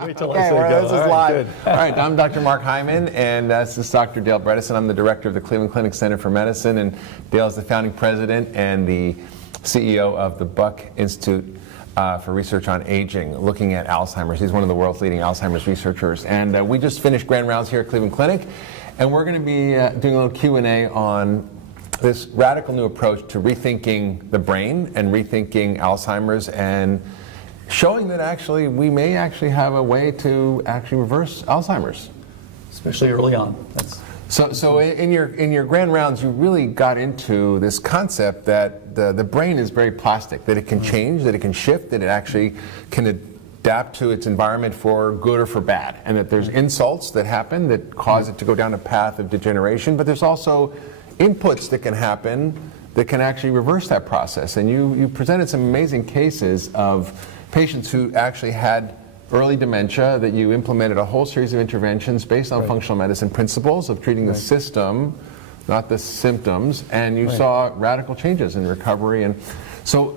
Wait till I say go. This is All right, live. good. All right, I'm Dr. Mark Hyman, and this is Dr. Dale Bredesen. I'm the director of the Cleveland Clinic Center for Medicine, and Dale is the founding president and the CEO of the Buck Institute for Research on Aging, looking at Alzheimer's. He's one of the world's leading Alzheimer's researchers. And we just finished grand rounds here at Cleveland Clinic, and we're going to be doing a little Q&A on this radical new approach to rethinking the brain and rethinking Alzheimer's, and showing that actually we may actually have a way to actually reverse Alzheimer's, Especially early on. So in your grand rounds, you really got into this concept that the brain is very plastic, that it can change, that it can shift, that it actually can adapt to its environment for good or for bad, and that there's insults that happen that cause it to go down a path of degeneration, but there's also inputs that can happen that can actually reverse that process. And you presented some amazing cases of patients who actually had early dementia, that you implemented a whole series of interventions based on functional medicine principles of treating the system, not the symptoms, and you saw radical changes in recovery. And so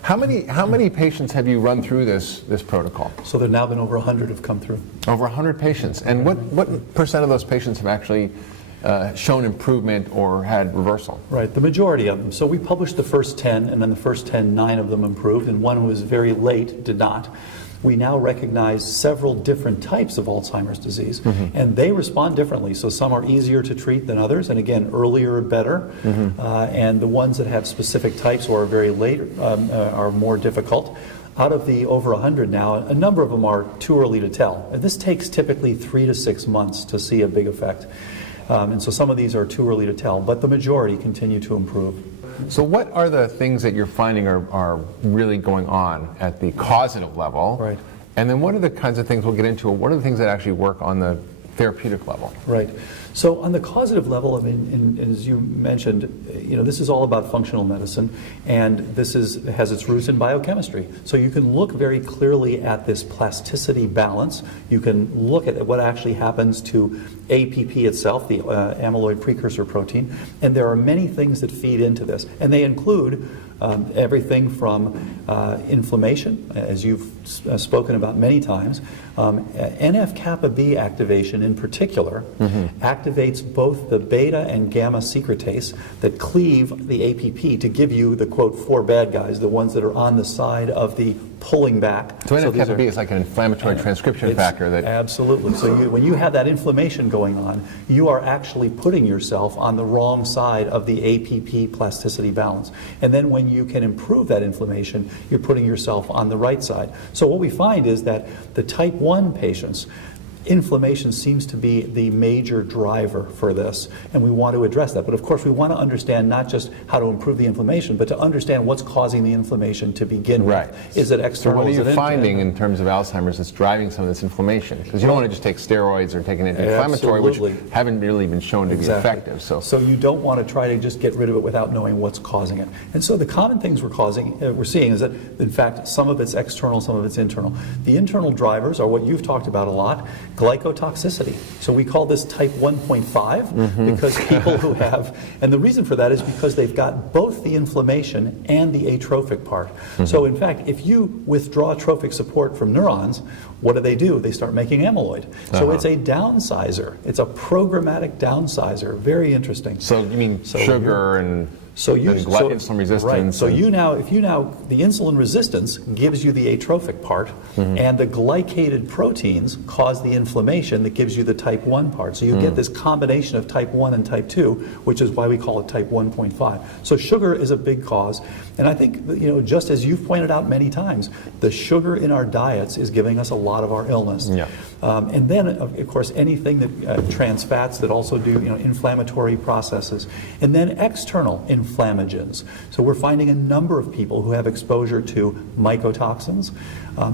how many patients have you run through this protocol? So there have now been over 100 have come through. Over 100 patients. And what percent of those patients have actually shown improvement or had reversal? Right, the majority of them. So we published the first 10, and then the first 10, 9 of them improved, and one who was very late did not. We now recognize several different types of Alzheimer's disease, and they respond differently. So some are easier to treat than others, and again, earlier better. And the ones that have specific types or are very late are more difficult. Out of the over 100 now, a number of them are too early to tell. And this takes typically 3 to 6 months to see a big effect. And so some of these are too early to tell, but the majority continue to improve. So what are the things that you're finding are really going on at the causative level? Right. And then what are the kinds of things we'll get into? What are the things that actually work on the therapeutic level? Right. So on the causative level, I mean, as you mentioned, this is all about functional medicine, and this has its roots in biochemistry. So you can look very clearly at this plasticity balance. You can look at what actually happens to APP itself, the amyloid precursor protein, and there are many things that feed into this, and they include everything from inflammation, as you've spoken about many times. NF-kappa B activation in particular activates both the beta and gamma secretase that cleave the APP to give you the, quote, 4 bad guys, the ones that are on the side of the pulling back. So NF-kappa B is like an inflammatory transcription factor. That Absolutely. So when you have that inflammation going on, you are actually putting yourself on the wrong side of the APP plasticity balance. And then when you can improve that inflammation, you're putting yourself on the right side. So what we find is that the type 1 patients, inflammation seems to be the major driver for this, and we want to address that. But of course, we want to understand not just how to improve the inflammation, but to understand what's causing the inflammation to begin with. Is it external? So what are you finding in terms of Alzheimer's that's driving some of this inflammation? Because you don't want to just take steroids or take an anti-inflammatory, which haven't really been shown to be effective. So you don't want to try to just get rid of it without knowing what's causing it. And so the common things we're seeing is that, in fact, some of it's external, some of it's internal. The internal drivers are what you've talked about a lot: glycotoxicity. So we call this type 1.5 because people who have, and the reason for that is because they've got both the inflammation and the atrophic part. So in fact, if you withdraw trophic support from neurons, what do? They start making amyloid. So it's a downsizer. It's a programmatic downsizer. Very interesting. So you mean sugar and insulin resistance? Right. So the insulin resistance gives you the atrophic part, and the glycated proteins cause the inflammation that gives you the type 1 part. So you get this combination of type 1 and type 2, which is why we call it type 1.5. So sugar is a big cause, and I think, just as you've pointed out many times, the sugar in our diets is giving us a lot of our illness. And then, of course, anything that trans fats that also do inflammatory processes, and then external inflammagens. So we're finding a number of people who have exposure to mycotoxins.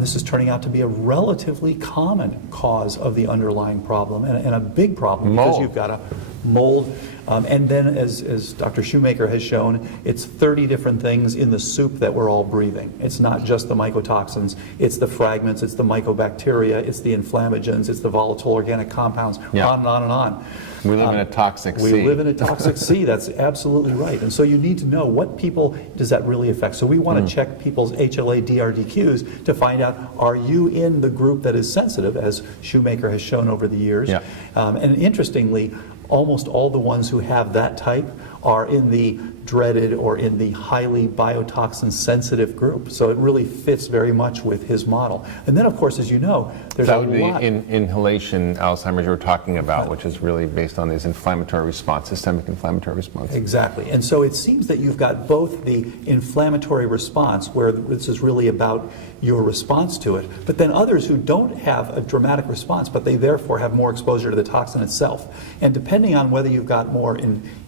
This is turning out to be a relatively common cause of the underlying problem, and a big problem because you've got a mold. And then, as Dr. Shoemaker has shown, it's 30 different things in the soup that we're all breathing. It's not just the mycotoxins, it's the fragments, it's the mycobacteria, it's the inflammagens, it's the volatile organic compounds, on and on and on. We live in a toxic sea. We live in a toxic sea, that's absolutely right. And so you need to know what people does that really affect. So we want to check people's HLA-DRDQs to find find out, are you in the group that is sensitive, as Shoemaker has shown over the years? Yeah. And interestingly, almost all the ones who have that type are in the dreaded or in the highly biotoxin sensitive group. So it really fits very much with his model. And then, of course, as you know, there's that a would be lot. inhalation Alzheimer's you were talking about, which is really based on these inflammatory response, systemic inflammatory response. Exactly. And so it seems that you've got both the inflammatory response, where this is really about your response to it, but then others who don't have a dramatic response, but they therefore have more exposure to the toxin itself. And depending on whether you've got more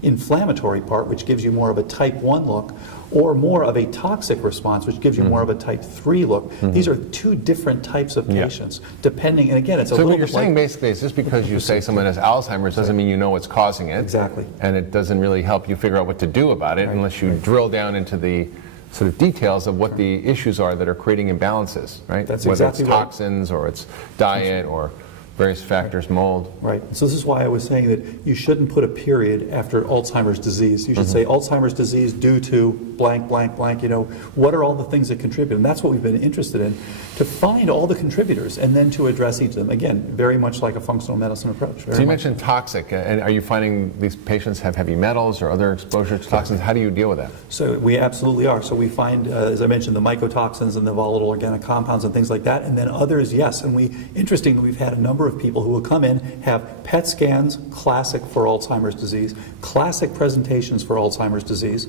inflammatory part, which gives you more of a type 1 look, or more of a toxic response, which gives you more of a type 3 look. These are two different types of patients, depending, and again, it's a so little what you're bit saying like, basically is just because you say someone has Alzheimer's doesn't mean you know what's causing it. Exactly. And it doesn't really help you figure out what to do about it unless you drill down into the sort of details of what the issues are that are creating imbalances, right? That's Whether exactly it's right. toxins or it's diet or various factors, mold. Right. So this is why I was saying that you shouldn't put a period after Alzheimer's disease. You should say Alzheimer's disease due to blank, blank, blank. You know, what are all the things that contribute? And that's what we've been interested in, to find all the contributors and then to address each of them. Again, very much like a functional medicine approach. So you mentioned toxic, and are you finding these patients have heavy metals or other exposure to toxins? How do you deal with that? So we absolutely are. So we find, as I mentioned, the mycotoxins and the volatile organic compounds and things like that. And then others, yes. And interestingly, we've had a number of people who will come in, have PET scans, classic for Alzheimer's disease, classic presentations for Alzheimer's disease,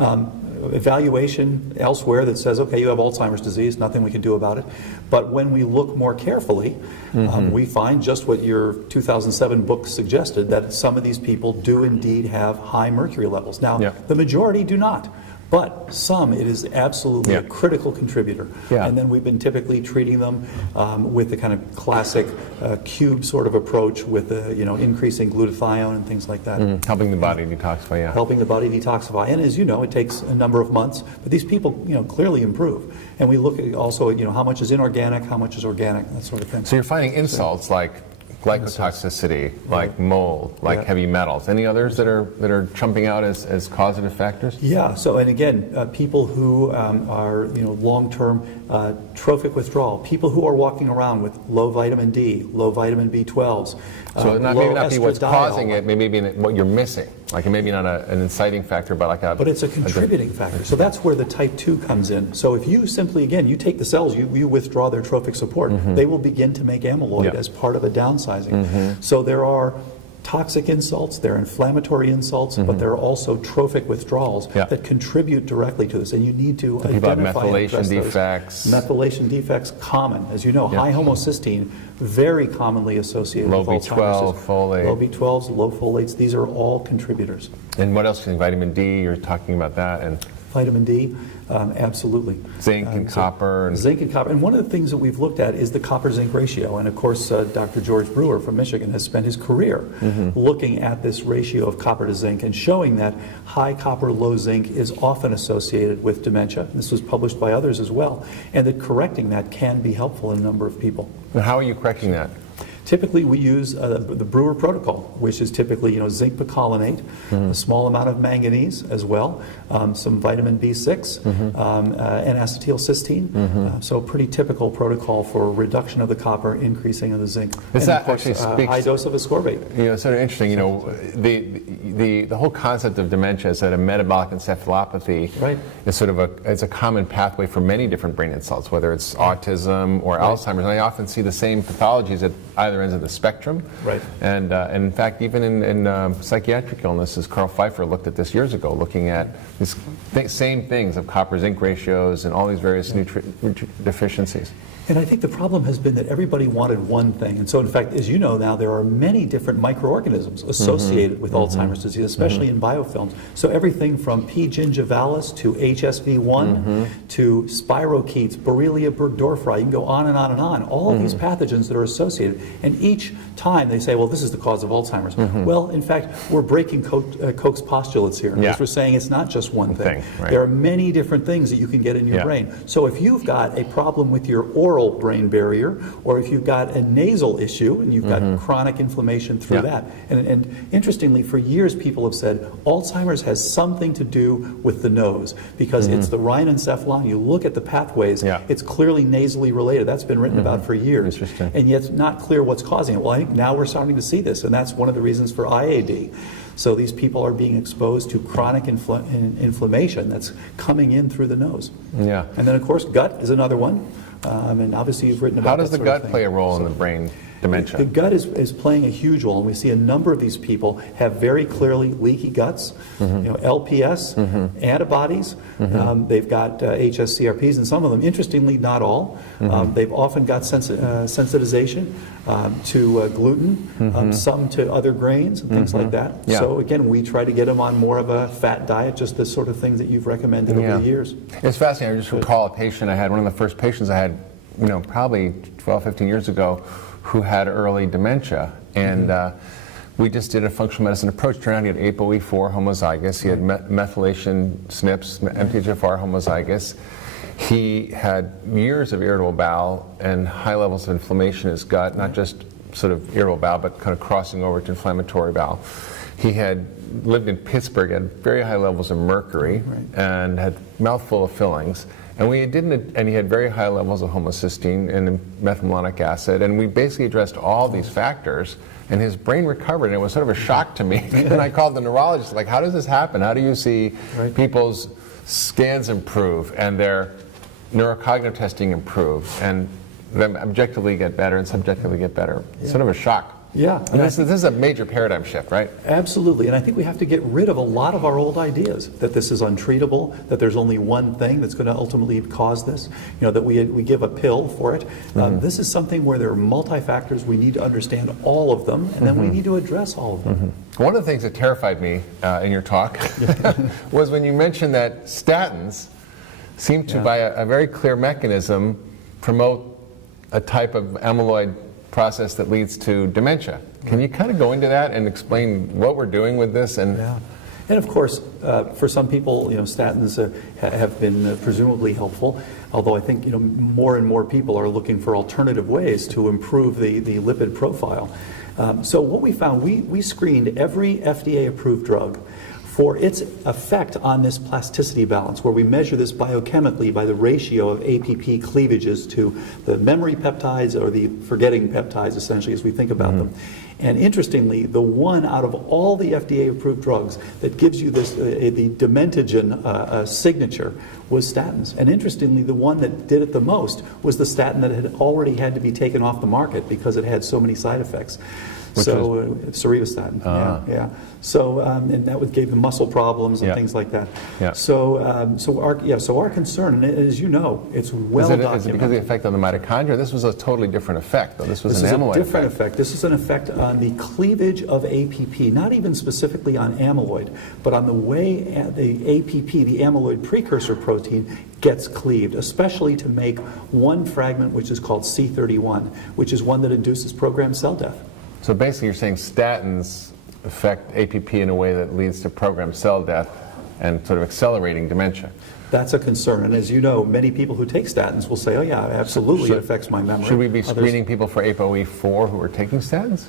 evaluation elsewhere that says, okay, you have Alzheimer's disease, nothing we can do about it. But when we look more carefully, we find just what your 2007 book suggested, that some of these people do indeed have high mercury levels. Now, the majority do not. But some, it is absolutely a critical contributor. And then we've been typically treating them with the kind of classic cube sort of approach with the, increasing glutathione and things like that. Helping the body detoxify, Helping the body detoxify. And as you know, it takes a number of months, but these people, clearly improve. And we look at also, how much is inorganic, how much is organic, that sort of thing. So you're finding insults like glycotoxicity, like mold, like heavy metals. Any others that are jumping out as causative factors? Yeah. So, and again, people who are long-term trophic withdrawal, people who are walking around with low vitamin D, low vitamin B12s. So it maybe not be what's estradiol, causing it, maybe what you're missing. Like it may be not an inciting factor, but like a... But it's a contributing factor. So that's where the type 2 comes in. So if you simply, again, you take the cells, you withdraw their trophic support, they will begin to make amyloid as part of a downsizing. So there are toxic insults, there are inflammatory insults, but there are also trophic withdrawals that contribute directly to this. And you need to identify and address methylation defects. Methylation defects, common. As you know, high homocysteine, very commonly associated low with B12, Alzheimer's. folate. Low B12s, low folates, these are all contributors. And what else? Vitamin D, you're talking about that. And Vitamin D, absolutely. Zinc and copper. Zinc and copper. And one of the things that we've looked at is the copper-zinc ratio. And of course, Dr. George Brewer from Michigan has spent his career looking at this ratio of copper to zinc and showing that high copper, low zinc is often associated with dementia. This was published by others as well. And that correcting that can be helpful in a number of people. And how are you correcting that? Typically, we use the Brewer protocol, which is typically zinc picolinate, a small amount of manganese as well, some vitamin B6, and acetylcysteine. So a pretty typical protocol for reduction of the copper, increasing of the zinc. This and of course, actually speaks. High dose of ascorbate. It's sort of interesting. The whole concept of dementia is that a metabolic encephalopathy is sort of it's a common pathway for many different brain insults, whether it's autism or Alzheimer's. And I often see the same pathologies at either ends of the spectrum. And in fact, even in psychiatric illnesses, Carl Pfeiffer looked at this years ago, looking at these same things of copper-zinc ratios and all these various deficiencies. And I think the problem has been that everybody wanted one thing. And so, in fact, as you know now, there are many different microorganisms associated with Alzheimer's disease, especially in biofilms. So everything from P. gingivalis to HSV1 to spirochetes, Borrelia burgdorferi, you can go on and on and on. All of these pathogens that are associated. And each time they say, well, this is the cause of Alzheimer's. Well, in fact, we're breaking Koch's postulates here. Because we're saying it's not just one thing. There are many different things that you can get in your brain. So if you've got a problem with your oral oral brain barrier, or if you've got a nasal issue and you've got chronic inflammation through that. And interestingly, for years people have said Alzheimer's has something to do with the nose because it's the rhinencephalon. You look at the pathways, it's clearly nasally related. That's been written about for years. And yet it's not clear what's causing it. Well, I think now we're starting to see this, and that's one of the reasons for IAD. So these people are being exposed to chronic inflammation that's coming in through the nose. Yeah. And then, of course, gut is another one. And obviously you've written about How does that the sort of gut thing. play a role in the brain dementia? The gut is playing a huge role, and we see a number of these people have very clearly leaky guts, LPS, antibodies. They've got HSCRPs, and some of them, interestingly, not all. They've often got sensitization to gluten, some to other grains and things like that. So again, we try to get them on more of a fat diet, just the sort of things that you've recommended over the years. It's fascinating. I just recall a patient I had, one of the first patients I had, probably 12, 15 years ago, who had early dementia, and we just did a functional medicine approach. Turned out he had ApoE4 homozygous, he had methylation SNPs, MTHFR homozygous. He had years of irritable bowel and high levels of inflammation in his gut, not just sort of irritable bowel, but kind of crossing over to inflammatory bowel. He had lived in Pittsburgh, had very high levels of mercury, and had mouthful of fillings. And he had very high levels of homocysteine and methylmalonic acid, and we basically addressed all these factors, and his brain recovered, and it was sort of a shock to me. And I called the neurologist, like, how does this happen? How do you see people's scans improve and their neurocognitive testing improve, and them objectively get better and subjectively get better? Sort of a shock. Yeah. And this is a major paradigm shift, right? Absolutely. And I think we have to get rid of a lot of our old ideas that this is untreatable, that there's only one thing that's going to ultimately cause this, that we give a pill for it. This is something where there are multi-factors. We need to understand all of them, and then we need to address all of them. One of the things that terrified me in your talk was when you mentioned that statins seem to, by a very clear mechanism, promote a type of amyloid process that leads to dementia. Can you kind of go into that and explain what we're doing with this? And of course, for some people, statins have been presumably helpful. Although I think more and more people are looking for alternative ways to improve the lipid profile. So what we found, we screened every FDA-approved drug for its effect on this plasticity balance, where we measure this biochemically by the ratio of APP cleavages to the memory peptides or the forgetting peptides, essentially, as we think about them. And interestingly, the one out of all the FDA-approved drugs that gives you this, the Dementigen signature, was statins. And interestingly, the one that did it the most was the statin that had already had to be taken off the market because it had so many side effects. Cerevastatin. So and that gave them muscle problems and things like that. So our concern, and as you know, it's well documented. Is it because of the effect on the mitochondria? This was a totally different effect, though. This was an amyloid a different effect. This is an effect on the cleavage of APP, not even specifically on amyloid, but on the way the APP, the amyloid precursor protein, gets cleaved, especially to make one fragment which is called C31, which is one that induces programmed cell death. So basically you're saying statins affect APP in a way that leads to programmed cell death and sort of accelerating dementia. That's a concern. And as you know, many people who take statins will say, oh yeah, absolutely, it affects my memory. Should we be screening people for ApoE4 who are taking statins?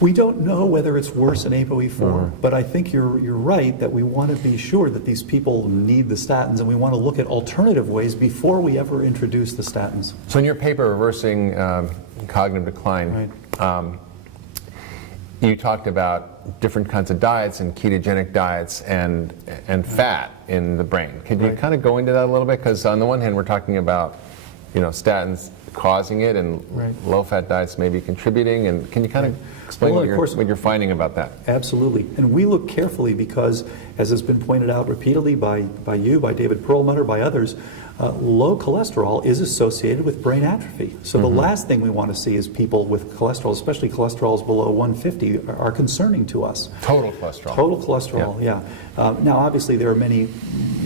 We don't know whether it's worse than ApoE4, but I think you're right that we want to be sure that these people need the statins, and we want to look at alternative ways before we ever introduce the statins. So in your paper, Reversing Cognitive Decline, you talked about different kinds of diets and ketogenic diets and fat in the brain. Could you kind of go into that a little bit? Because on the one hand, we're talking about statins causing it, and low-fat diets maybe contributing. And can you kind of explain what you're finding about that? Absolutely. And we look carefully because, as has been pointed out repeatedly by you, by David Perlmutter, by others, low cholesterol is associated with brain atrophy. So the last thing we want to see is people with cholesterol, especially cholesterols below 150, are concerning to us. Total cholesterol. Total cholesterol, now, obviously, there are many,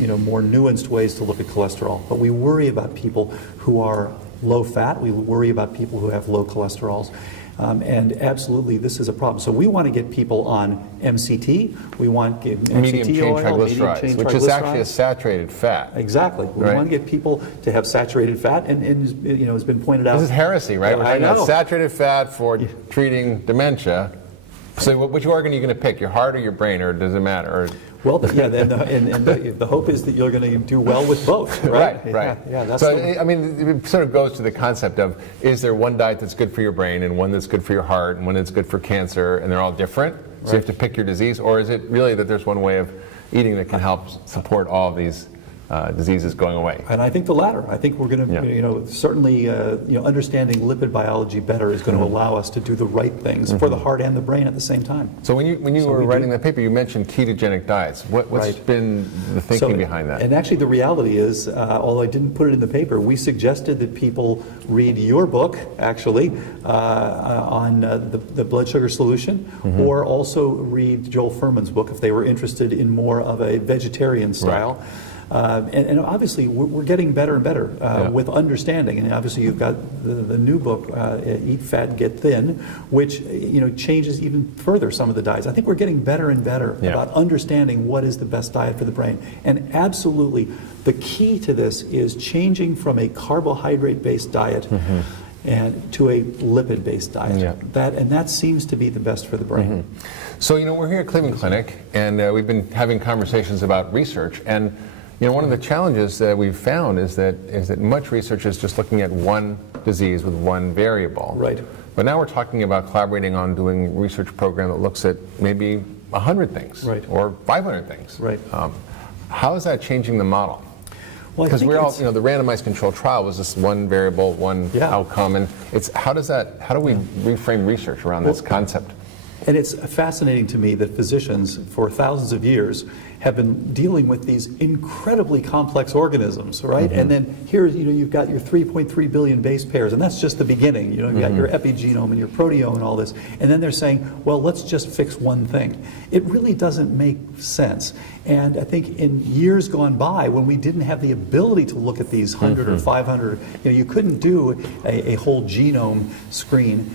more nuanced ways to look at cholesterol, but we worry about people who are low fat. We worry about people who have low cholesterols. And absolutely, this is a problem. So we want to get people on MCT. We want medium MCT chain oil, triglycerides, medium chain which is actually a saturated fat. Exactly. We Right. want to get people to have saturated fat, and you know, it's been pointed out. This is heresy, right? Yeah, We're I talking about know. saturated fat for treating dementia. So which organ are you going to pick, your heart or your brain, or does it matter? Or Well, the hope is that you're going to do well with both, right? Right. Yeah, that's so, I mean, it sort of goes to the concept of, is there one diet that's good for your brain and one that's good for your heart and one that's good for cancer, and they're all different? So you have to pick your disease, or is it really that there's one way of eating that can help support all of these diseases going away? And I think the latter. I think we're going to, Yeah. you know, certainly, understanding lipid biology better is going to allow us to do the right things for the heart and the brain at the same time. So when you were writing that paper, you mentioned ketogenic diets. What's Right. been the thinking behind that? And actually, the reality is, although I didn't put it in the paper, we suggested that people read your book, actually, on the blood sugar solution, or also read Joel Fuhrman's book if they were interested in more of a vegetarian style. Right. And obviously, we're getting better and better with understanding. And obviously, you've got the new book, Eat Fat, Get Thin, which changes even further some of the diets. I think we're getting better and better about understanding what is the best diet for the brain. And absolutely, the key to this is changing from a carbohydrate-based diet and to a lipid-based diet. Yeah. That seems to be the best for the brain. So we're here at Cleveland Clinic, and we've been having conversations about research. And one of the challenges that we've found is that much research is just looking at one disease with one variable. Right. But now we're talking about collaborating on doing a research program that looks at maybe 100 things, Right. or 500 things. Right. How is that changing the model? Well, I Because think we're all, it's- the randomized control trial was just one variable, one outcome, and how do we reframe research around this concept? And it's fascinating to me that physicians, for thousands of years, have been dealing with these incredibly complex organisms, right? And then here, you've got your 3.3 billion base pairs, and that's just the beginning. You've got your epigenome and your proteome and all this. And then they're saying, well, let's just fix one thing. It really doesn't make sense. And I think in years gone by, when we didn't have the ability to look at these 100 or 500, you couldn't do a whole genome screen.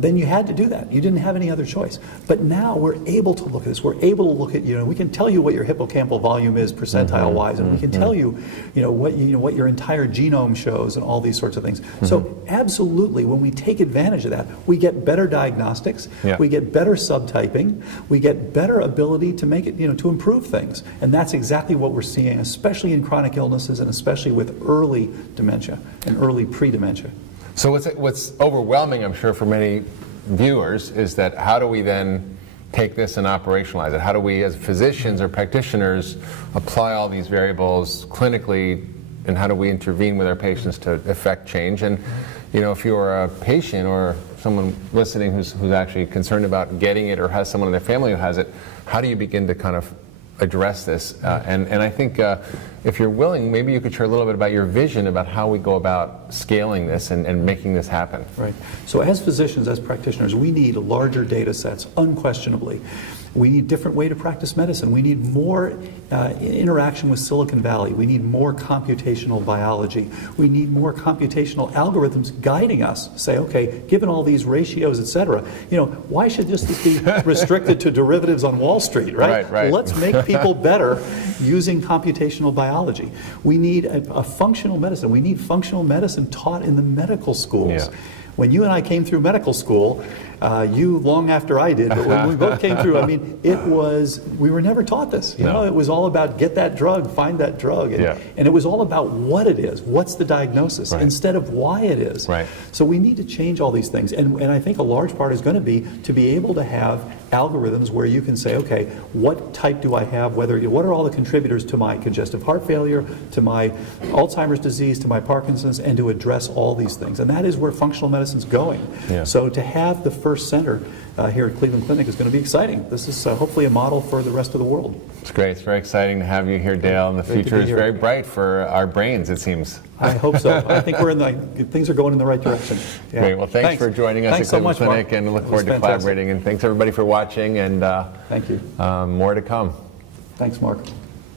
Then you had to do that. You didn't have any other choice. But now we're able to look at this. We're able to look at, we can tell you what your hippocampal volume is percentile-wise, and we can tell you, what your entire genome shows and all these sorts of things. So absolutely, when we take advantage of that, we get better diagnostics, we get better subtyping, we get better ability to make it, to improve things. And that's exactly what we're seeing, especially in chronic illnesses and especially with early dementia and early pre-dementia. So what's overwhelming, I'm sure, for many viewers is that how do we then take this and operationalize it? How do we, as physicians or practitioners, apply all these variables clinically, and how do we intervene with our patients to effect change? And if you're a patient or someone listening who's actually concerned about getting it or has someone in their family who has it, how do you begin to kind of address this? And I think if you're willing, maybe you could share a little bit about your vision about how we go about scaling this and making this happen. Right. So as physicians, as practitioners, we need larger data sets, unquestionably. We need a different way to practice medicine. We need more interaction with Silicon Valley. We need more computational biology. We need more computational algorithms guiding us. Say, okay, given all these ratios, et cetera, why should this be restricted to derivatives on Wall Street, right? Right. Let's make people better using computational biology. We need a functional medicine. We need functional medicine taught in the medical schools. Yeah. When you and I came through medical school, you long after I did, but when we both came through, we were never taught this. It was all about get that drug, find that drug. And it was all about what it is, what's the diagnosis, instead of why it is. Right. So we need to change all these things. And I think a large part is going to be able to have algorithms where you can say, okay, what type do I have? What are all the contributors to my congestive heart failure, to my Alzheimer's disease, to my Parkinson's, and to address all these things. And that is where functional medicine's going. Yeah. So to have the first center here at Cleveland Clinic is going to be exciting. This is hopefully a model for the rest of the world. It's great. It's very exciting to have you here, Dale. And the future is very bright for our brains, it seems. I hope so. I think things are going in the right direction. Yeah. Great. Well, thanks for joining us at Cleveland Clinic, Mark. and look forward to collaborating. And thanks everybody for watching. And thank you. More to come. Thanks, Mark.